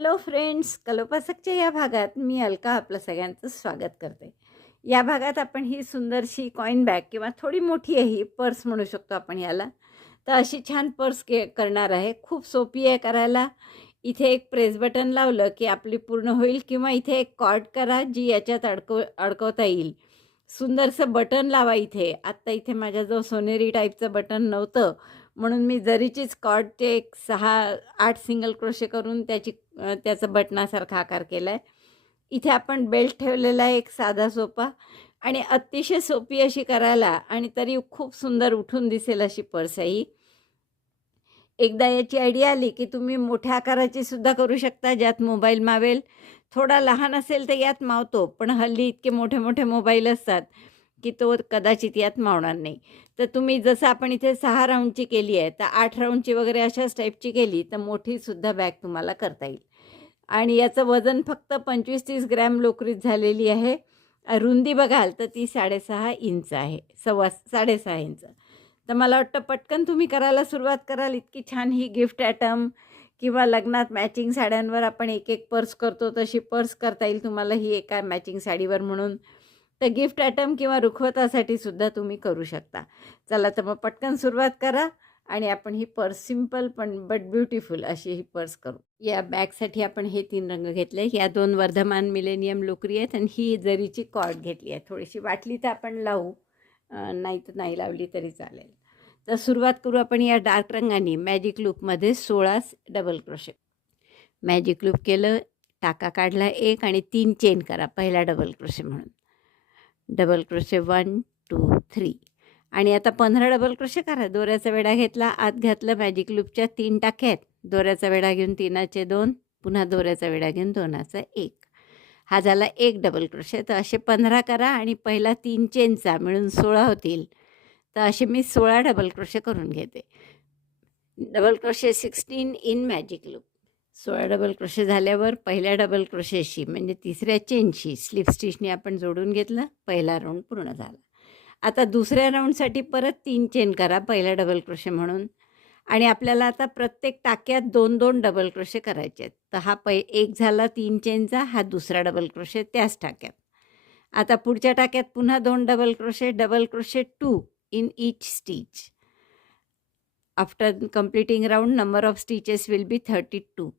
Hello friends कलोपासकच्या या भागात मी अलका आपलं सगळ्यांचं स्वागत करते. या भागात आपण ही सुंदरशी कॉईन बॅग किंवा थोडी मोठी आहे ही पर्स म्हणू शकतो आपण याला. तर अशी छान पर्स के करणार आहे. खूप सोपी आहे करायला. इथे एक प्रेस बटन लावलं की आपली पूर्ण होईल किंवा इथे एक कॉर्ड करा जी याच्यात अडकव अडकवता येईल. सुंदरसं बटन लावा इथे. आत्ता इथे माझ्याजवळ सोनेरी टाईपचं बटन नव्हतं. म्हणून मी जरीचीच कॉर्डचे एक सहा आठ सिंगल क्रोशे करून त्याची त्याचा त्याचं बटनासारखा आकार केला आहे इथे आपण बेल्ट ठेवलेला आहे एक साधा सोपा. आणि अतिशय सोपी अशी करायला आणि तरी खूप सुंदर उठून दिसेल अशी पर्स आहे ही. एकदा याची आयडिया आली की तुम्ही मोठ्या आकाराची सुद्धा करू शकता ज्यात मोबाईल मावेल. थोडा लहान असेल तर यात मावतो पण हल्ली इतके मोठे मोठे मोबाईल असतात. की तो कदाचित यात मावणार नाही. तर तुम्ही जसं आपण इथे सहा राऊंडची केली आहे तर आठ राऊंडची वगैरे अशाच टाईपची केली तर मोठीसुद्धा बॅग तुम्हाला करता येईल. आणि याचं वजन फक्त पंचवीस तीस ग्रॅम लोकरीत झालेली आहे. रुंदी बघाल तर ती साडेसहा इंच आहे सव्वा साडेसहा इंच. तर मला वाटतं पटकन तुम्ही करायला सुरुवात कराल इतकी छान ही गिफ्ट ॲटम किंवा लग्नात मॅचिंग साड्यांवर आपण एक एक पर्स करतो तशी पर्स करता येईल तुम्हाला ही एका मॅचिंग साडीवर म्हणून. तर गिफ्ट ॲटम किंवा रुखवतासाठी सुद्धा तुम्ही करू शकता. चला तर मग पटकन सुरुवात करा आणि आपण ही पर्स सिंपल पण बट ब्युटिफुल अशी ही पर्स करू. या बॅगसाठी आपण हे तीन रंग घेतले. या दोन वर्धमान मिलेनियम लोकरी आहेत आणि ही जरीची कॉर्ड घेतली आहे. थोडीशी वाटली तर आपण लावू. नाही तर नाही लावली तरी चालेल. तर सुरुवात करू आपण या डार्क रंगाने. मॅजिक लूपमध्ये सोळा डबल क्रोशे. मॅजिक लूप केलं टाका काढला एक आणि तीन चेन करा. पहिला डबल क्रोशे म्हणून. Double crochet one two three. आणि आता पंधरा डबल क्रोशे करा. दोऱ्याचा वेढा घेतला आत घातलं मॅजिक लूपच्या तीन टाक्यात दोऱ्याचा वेढा घेऊन तीनाचे दोन पुन्हा दोऱ्याचा वेढा घेऊन दोनाचा एक. हा झाला एक डबल क्रोशे. तर असे पंधरा करा आणि पहिला तीन चेनचा मिळून सोळा होतील. तर असे मी सोळा डबल क्रोशे करून घेते. Double crochet sixteen in magic loop सोळा डबल क्रोशे झाल्यावर पहिल्या डबल क्रोशेशी म्हणजे तिसऱ्या चेनशी स्लिप स्टिचने आपण जोडून घेतलं पहिला राऊंड पूर्ण झाला. आता दुसऱ्या राऊंडसाठी परत तीन चेन करा पहिला डबल क्रोशे म्हणून. आणि आपल्याला आता प्रत्येक टाक्यात दोन दोन डबल क्रोशे करायचे आहेत. तर हा पै एक झाला तीन चेनचा हा दुसरा डबल क्रोशे त्याच टाक्यात. आता पुढच्या टाक्यात पुन्हा दोन double crochet double crochet two in each stitch. After completing round number of stitches will be thirty two.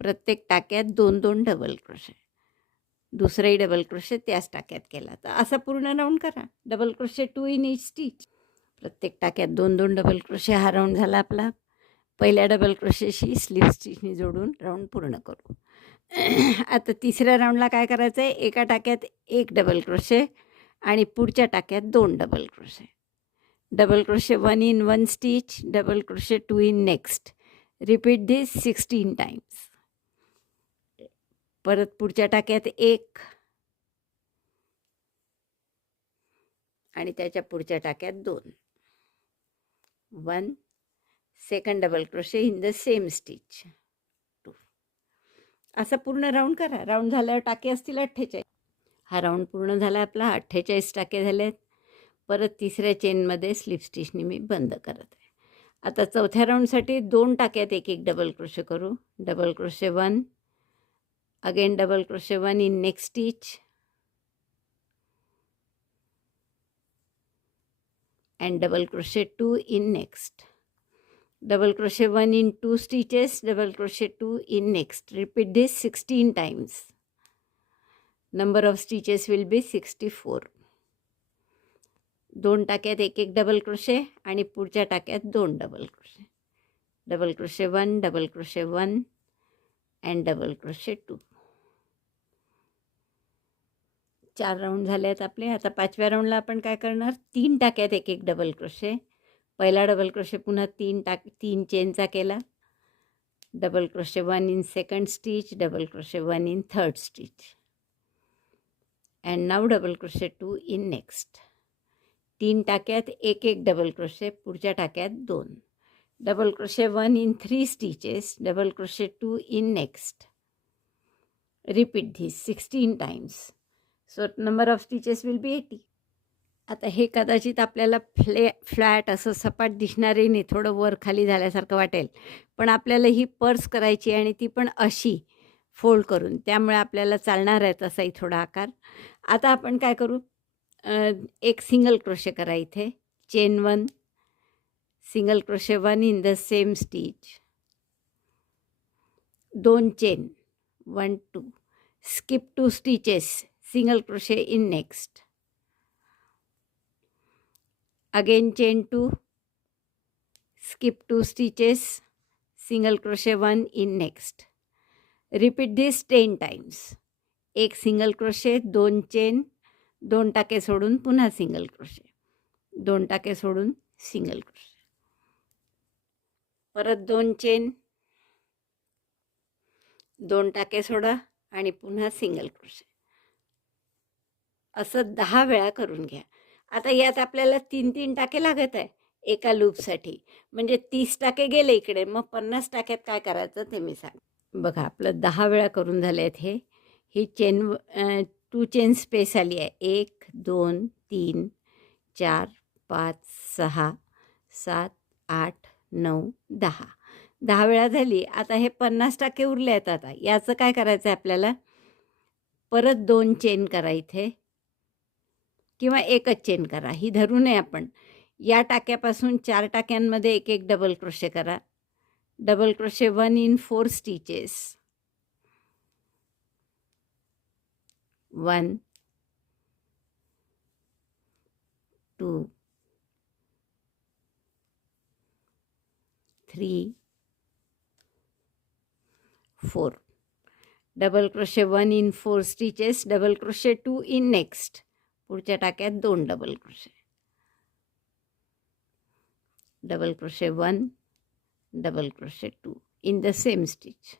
प्रत्येक टाक्यात दोन दोन डबल क्रोशे दुसराही डबल क्रोशे त्याच टाक्यात केला. तर असा पूर्ण राऊंड करा. Double crochet two in each stitch प्रत्येक टाक्यात दोन दोन डबल क्रोशे हा राऊंड झाला आपला. पहिल्या डबल क्रोशेशी स्लिप स्टिचनी जोडून राऊंड पूर्ण करू. आता तिसऱ्या राऊंडला काय करायचं आहे एका टाक्यात एक डबल क्रोशे आणि पुढच्या टाक्यात दोन double crochet double crochet one in one stitch double crochet two in next repeat this sixteen times परत पुढच्या टाक्यात एक. आणि त्याच्या पुढच्या टाक्यात दोन. One second double crochet in the same stitch two असं पूर्ण राऊंड करा. राऊंड झाल्यावर टाके असतील अठ्ठेचाळीस. हा राऊंड पूर्ण झाला आपला अठ्ठेचाळीस टाके झाले आहेत परत तिसऱ्या चेनमध्ये स्लिप स्टिचनी मी बंद करत आहे. आता चौथ्या राऊंडसाठी दोन टाक्यात एक एक डबल क्रोशे करू. Double crochet one again double crochet one in next stitch and double crochet two in next double crochet one in two stitches double crochet two in next repeat this sixteen times. Number of stitches will be sixty four दोन टाक्यात एक एक double crochet आणि पुढच्या टाक्यात दोन double crochet double crochet one double crochet one and double crochet two चार round झाले आहेत आपले. आता पाचव्या राऊंडला आपण काय करणार? तीन टाक्यात एक एक डबल क्रोशे पहिला डबल क्रोशे पुन्हा तीन टाक तीन चेनचा केला. Double crochet one in second stitch double crochet one in third stitch and now double crochet two in next तीन टाक्यात एक एक डबल क्रोशे पुढच्या टाक्यात दोन. Double crochet one in three stitches double crochet two in next repeat this sixteen times so number of stitches will be eighty आता हे कदाचित आपल्याला फ्ले फ्लॅट असं सपाट दिसणारे नाही थोडं वर खाली झाल्यासारखं वाटेल. पण आपल्याला ही पर्स करायची आणि ती पण अशी फोल्ड करून त्यामुळे आपल्याला चालणार आहे तसाही थोडा आकार. आता आपण काय करू? एक सिंगल क्रोशे करा इथे. Chain one single crochet one in the same stitch दोन chain one two skip two stitches single crochet in next again chain 2 skip two stitches single crochet one in next repeat this 10 times एक single crochet दोन chain दोन टाके सोडून पुन्हा single crochet दोन टाके सोडून सिंगल क्रोशे परत दोन चेन दोन टाके सोडा आणि पुन्हा सिंगल क्रोशे असं दहा वेळा करून घ्या. आता यात आपल्याला तीन तीन टाके लागत आहे एका लूपसाठी. म्हणजे तीस टाके गेले इकडे मग पन्नास टाक्यात काय करायचं ते मी सांग. बघा आपलं दहा वेळा करून झाले आहेत हे. ही चेन टू चेन स्पेस आली आहे. एक दोन तीन चार पाच सहा सात आठ नऊ दहा. दहा वेळा झाली. आता हे पन्नास टाके उरले आहेत आता. याचं काय करायचं आहे आपल्याला? परत दोन चेन करा इथे. किंवा एकच चेन करा ही धरू नये आपण. या टाक्यापासून चार टाक्यांमध्ये एक एक डबल क्रोशे करा. Double crochet one in four stitches. One two three four. Double crochet one in four stitches double crochet two in next. पुढच्या टाक्यात दोन double crochet double crochet one double crochet two in the same stitch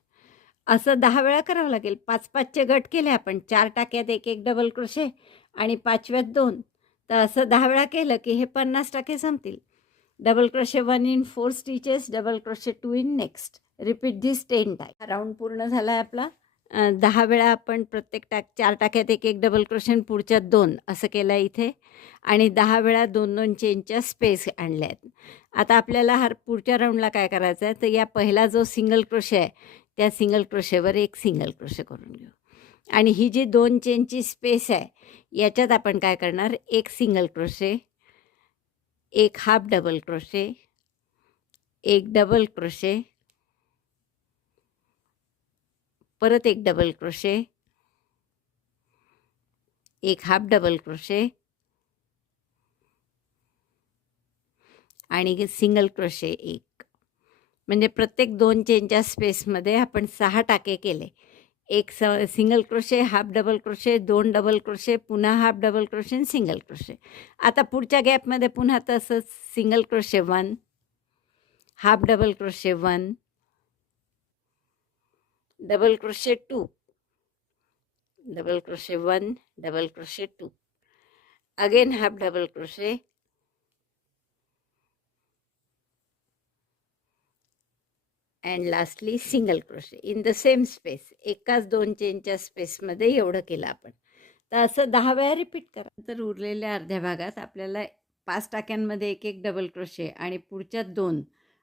असं दहा वेळा करावं लागेल. पाच पाचचे गट केले आपण चार टाक्यात एक एक डबल क्रोशे आणि पाचव्यात दोन. तर असं दहा वेळा केलं की हे पन्नास टाके संपतील. Double crochet one in four stitches double crochet two in next repeat this ten time round पूर्ण झाला आहे आपला. दहा वेळा आपण प्रत्येक टाक चार टाक्यात एक एक डबल क्रोशन पुढच्या दोन असं केलं आहे इथे. आणि दहा वेळा दोन दोन चेनच्या स्पेस आणल्या आहेत आता आपल्याला हर पुढच्या राऊंडला काय करायचं आहे? तर या पहिला जो सिंगल क्रोशे आहे त्या सिंगल क्रोशेवर एक सिंगल क्रोशे करून घेऊ. आणि ही जी दोन चेनची स्पेस आहे याच्यात आपण काय करणार? एक सिंगल क्रोशे एक हाफ डबल क्रोशे एक डबल क्रोशे परत एक डबल क्रोशे एक हाफ डबल क्रोशे आणि सिंगल क्रोशे एक. म्हणजे प्रत्येक दोन चेनच्या स्पेसमध्ये आपण सहा टाके केले. एक स single crochet half double crochet दोन डबल क्रोशे पुन्हा हाफ डबल क्रोशे आणि सिंगल क्रोशे आता पुढच्या गॅपमध्ये पुन्हा तसंच single crochet one half double crochet one double crochet two double crochet one double crochet two again half double crochet and lastly single crochet in the same space एकाच दोन चेनच्या स्पेसमध्ये एवढं केलं आपण. तर असं दहा वेळा रिपीट करा. तर उरलेल्या अर्ध्या भागात आपल्याला पाच टाक्यांमध्ये एक एक डबल क्रोशे आणि पुढच्या दोन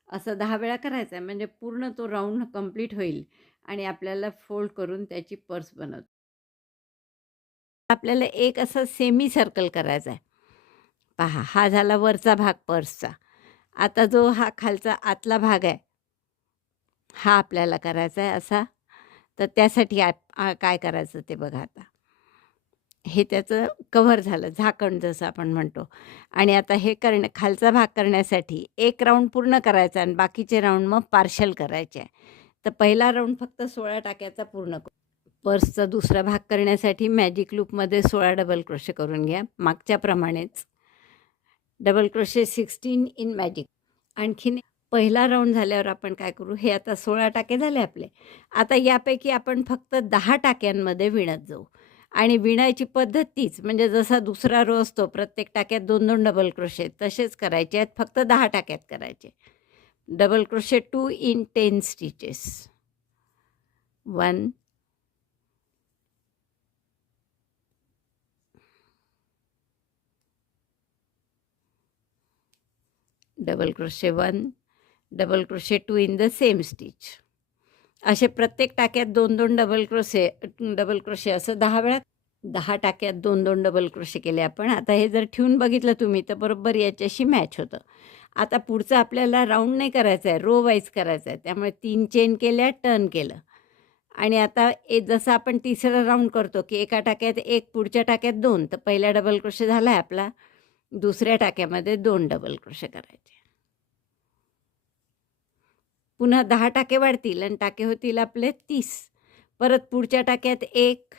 असं दहा वेळा करायचं आहे. म्हणजे पूर्ण तो राऊंड कंप्लीट होईल. आणि आपल्याला फोल्ड करून त्याची पर्स बनवतो. आपल्याला एक असं सेमी सर्कल करायचा आहे. पहा हा झाला वरचा भाग पर्सचा. आता जो हा खालचा आतला भाग आहे हा आपल्याला करायचा आहे असा. तर त्यासाठी आप काय करायचं ते बघा आता. हे त्याचं कव्हर झालं झाकण जसं आपण म्हणतो. आणि आता हे करण्या खालचा भाग करण्यासाठी एक राऊंड पूर्ण करायचा आणि बाकीचे राऊंड मग पार्शल करायचे आहे. तर पहिला राऊंड फक्त सोळा टाक्याचा पूर्ण करू. पर्सचा दुसरा भाग करण्यासाठी मॅजिक लूपमध्ये सोळा डबल क्रोशे करून घ्या. मागच्याप्रमाणेच double crochet sixteen in magic आणखीन पहिला राऊंड झाल्यावर आपण काय करू? हे आता सोळा टाके झाले आपले. आता यापैकी आपण फक्त दहा टाक्यांमध्ये विणत जाऊ. आणि विणायची पद्धत तीच म्हणजे जसा दुसरा रो असतो प्रत्येक टाक्यात दोन दोन डबल क्रोशे तसेच करायचे आहेत. फक्त दहा टाक्यात करायचे. Double crochet two in ten stitches one double crochet one double crochet two in the same stitch असे प्रत्येक टाक्यात दोन दोन डबल क्रोशे डबल क्रोशे असं दहा वेळा दहा टाक्यात दोन दोन डबल क्रोशे केले आपण. आता हे जर ठेवून बघितलं तुम्ही तर बरोबर याच्याशी मॅच होतं. आता पुढचं आपल्याला राऊंड नाही करायचं आहे रो वाईज करायचं आहे त्यामुळे तीन चेन केल्या टर्न केलं. आणि आता ए जसं आपण तिसरा राऊंड करतो की एका टाक्यात एक पुढच्या टाक्यात दोन तर पहिला डबल क्रोशे झाला आहे आपला. दुसऱ्या टाक्यामध्ये दोन डबल क्रोशे करायचे. पुन्हा दहा टाके वाढतील आणि टाके होतील आपले तीस. परत पुढच्या टाक्यात एक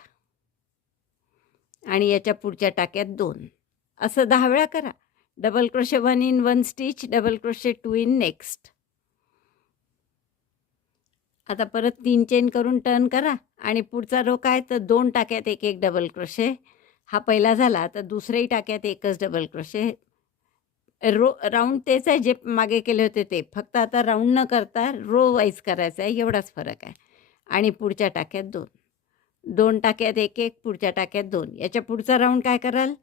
आणि याच्या पुढच्या टाक्यात दोन. असं दहा वेळा करा. Double crochet one in one stitch double crochet two in next आता परत तीन चेन करून टर्न करा. आणि पुढचा रो काय? तर दोन टाक्यात एक एक डबल क्रोशे हा पहिला झाला तर दुसऱ्याही टाक्यात एकच डबल क्रोशे रो राऊंड तेच आहे जे मागे केले होते ते. फक्त आता राऊंड न करता रो वाईज करायचं आहे एवढाच फरक आहे. आणि पुढच्या टाक्यात दोन. दोन टाक्यात एक एक पुढच्या टाक्यात दोन. याच्या पुढचा राऊंड काय कराल?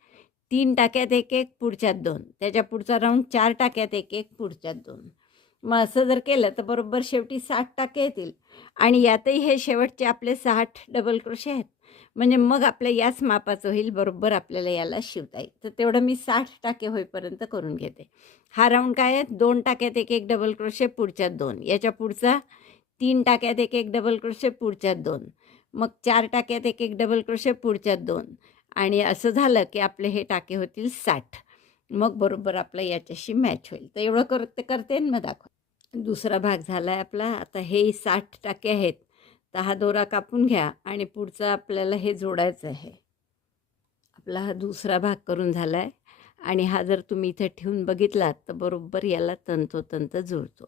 तीन टाक्यात एक एक पुढच्यात दोन. त्याच्या पुढचा राऊंड चार टाक्यात एक एक पुढच्यात दोन. मग असं जर केलं तर बरोबर शेवटी साठ टाके येतील. आणि यातही हे शेवटचे आपले साठ डबल क्रोशे आहेत. म्हणजे मग आपल्या याच मापाचं होईल बरोबर आपल्याला याला शिवता येईल. तर तेवढं मी साठ टाके होईपर्यंत करून घेते. हा राऊंड काय आहे? दोन टाक्यात एक एक डबल क्रोशे पुढच्यात दोन. याच्या पुढचा तीन टाक्यात एक एक डबल क्रोशे पुढच्यात दोन. मग चार टाक्यात एक एक डबल क्रोशे पुढच्यात दोन. आणि असं झालं की आपले हे टाके होतील साठ. मग बरोबर आपलं याच्याशी मॅच होईल. तर एवढं कर ते करते मग दाखव. दुसरा भाग झाला आहे आपला. आता हे साठ टाके आहेत. तर हा दोरा कापून घ्या आणि पुढचं आपल्याला हे जोडायचं आहे. आपला हा दुसरा भाग करून झाला आहे आणि हा जर तुम्ही इथे ठेवून बघितलात तर बरोबर याला तंतोतंत जुळतो.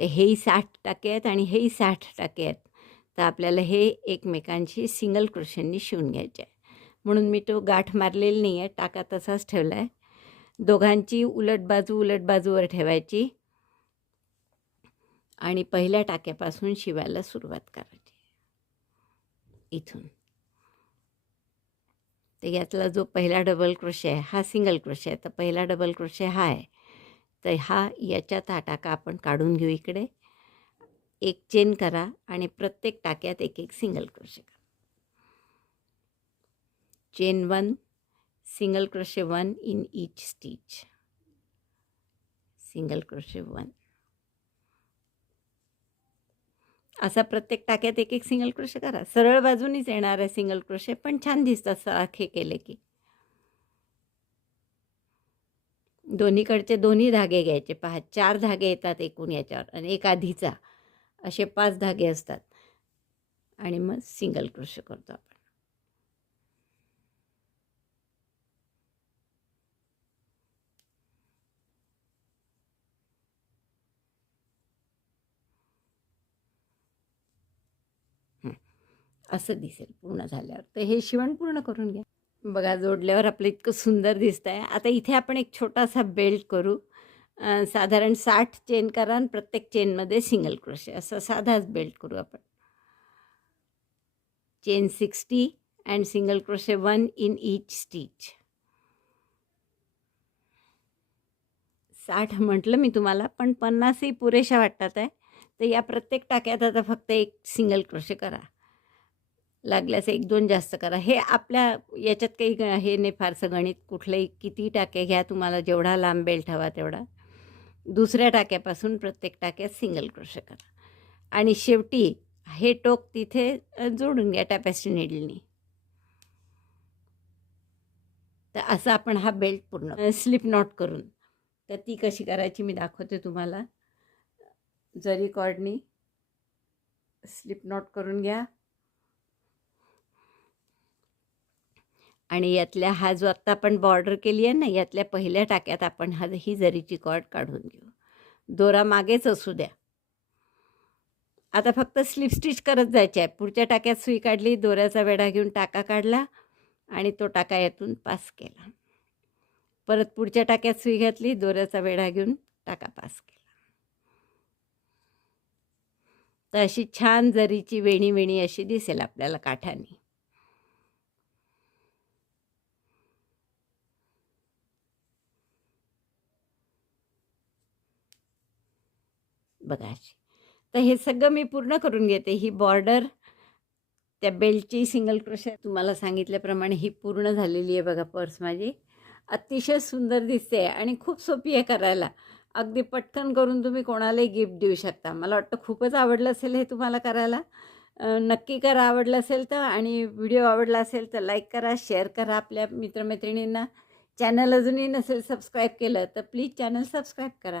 ते हेही साठ टाके आहेत आणि हेही साठ टाके आहेत. तर आपल्याला हे एकमेकांशी सिंगल क्रोशननी शिवून घ्यायचे आहे म्हणून मी तो गाठ मारलेली नाही आहे टाका तसाच ठेवला आहे दोघांची उलट बाजू उलट बाजूवर ठेवायची. आणि पहिल्या टाक्यापासून शिवायला सुरुवात करायची. इथून. तर यातला जो पहिला डबल क्रोशे आहे हा सिंगल क्रोशे आहे. तर पहिला डबल क्रोशे हा आहे. तर हा याच्यात हा टाका आपण काढून घेऊ इकडे. एक चेन करा आणि प्रत्येक टाक्यात एक एक सिंगल क्रोशे करा. Chain one single crochet one in each stitch single crochet one असा प्रत्येक टाक्यात एक एक सिंगल क्रोशे करा. सरळ बाजूनीच येणार आहे सिंगल क्रोशे पण छान दिसतात सारखे केले की. दोन्हीकडचे दोन्ही धागे घ्यायचे. पहा चार धागे येतात एकूण याच्यावर आणि एक आधीचा. असे पाच धागे असतात. आणि मग सिंगल क्रोशे करतो आपण. असं दिसेल पूर्ण झाल्यावर. तर हे शिवण पूर्ण करून घ्या. बघा जोडल्यावर आपलं इतकं सुंदर दिसतं आहे आता इथे आपण एक छोटासा बेल्ट करू. साधारण साठ चेन करा आणि प्रत्येक चेनमध्ये सिंगल क्रोशे असं साधाच बेल्ट करू आपण. Chain sixty and single crochet one in each stitch. साठ म्हटलं मी तुम्हाला पण पन्नासही पुरेशा वाटतात आहे. तर या प्रत्येक टाक्यात आता फक्त एक सिंगल क्रोशे करा. लागल्यास एक दोन जास्त करा. हे आपल्या याच्यात काही हे नाही फारसं गणित कुठलंही किती टाके घ्या तुम्हाला जेवढा लांब बेल्ट हवा तेवढा. दुसऱ्या टाक्यापासून प्रत्येक टाक्यात सिंगल क्रोशे करा. आणि शेवटी हे टोक तिथे जोडून घ्या टॅपॅस्टी निडलनी तर असं आपण हा बेल्ट पूर्ण स्लिप नॉट करून. तर ती कशी करायची मी दाखवते तुम्हाला. जरी कॉर्डनी स्लिप नॉट करून घ्या. आणि यातल्या हा जो आत्ता आपण बॉर्डर केली आहे ना यातल्या पहिल्या टाक्यात आपण हा ही जरीची कॉर्ड काढून घेऊ. दोरा मागेच असू द्या. आता फक्त स्लिप स्टिच करत जायचे आहे. पुढच्या टाक्यात सुई काढली दोऱ्याचा वेढा घेऊन टाका काढला आणि तो टाका यातून पास केला. परत पुढच्या टाक्यात सुई घातली दोऱ्याचा वेढा घेऊन टाका पास केला. तर अशी छान जरीची वेणी वेणी अशी दिसेल आपल्याला काठाने. बघाशी तर हे सगळं मी पूर्ण करून घेते. ही बॉर्डर त्या बेल्टची सिंगल क्रोशर तुम्हाला सांगितल्याप्रमाणे ही पूर्ण झालेली आहे बघा पर्स माझी. अतिशय सुंदर दिसते आणि खूप सोपी आहे करायला. अगदी पटकन करून तुम्ही कोणालाही गिफ्ट देऊ शकता. मला वाटतं खूपच आवडलं असेल हे तुम्हाला करायला. नक्की करा आवडलं असेल तर आणि व्हिडिओ आवडला असेल तर लाईक करा शेअर करा आपल्या मित्रमैत्रिणींना. चॅनल अजूनही नसेल सबस्क्राईब केलं तर प्लीज चॅनल सबस्क्राईब करा.